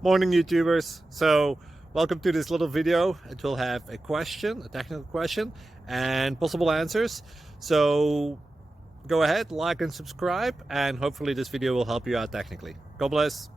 Morning YouTubers. So welcome to this little video. It will have a question, a technical question, and possible answers. So go ahead, like and subscribe, and hopefully this video will help you out technically. God bless.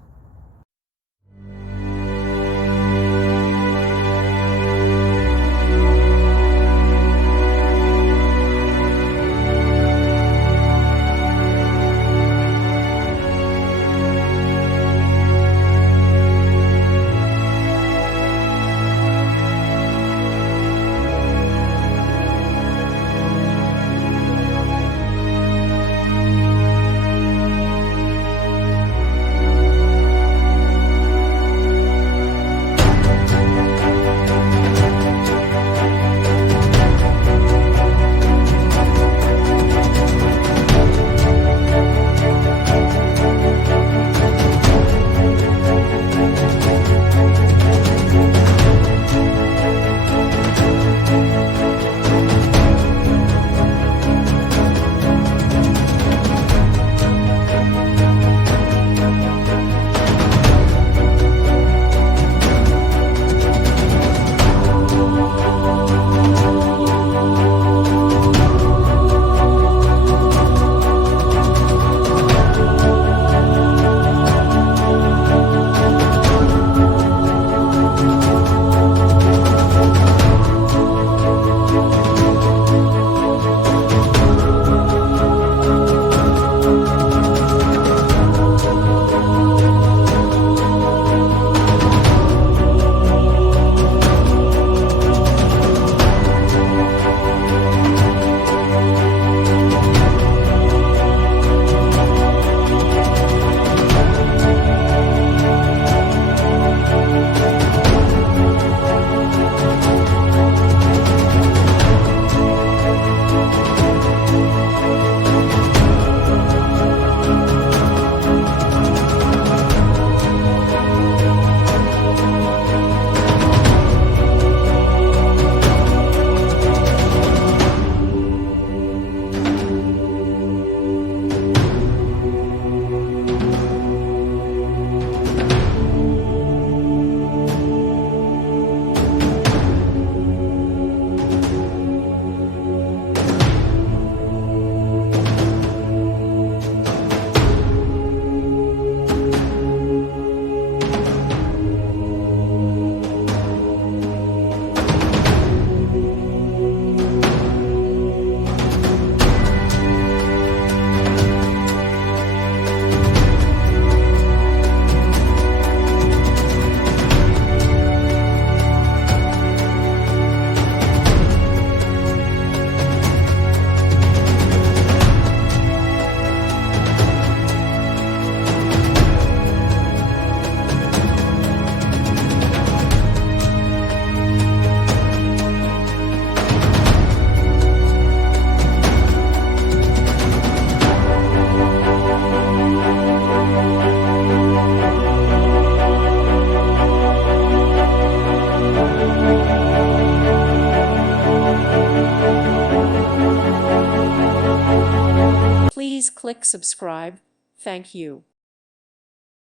Please click subscribe. Thank you.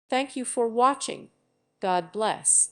Thank you for watching. God bless.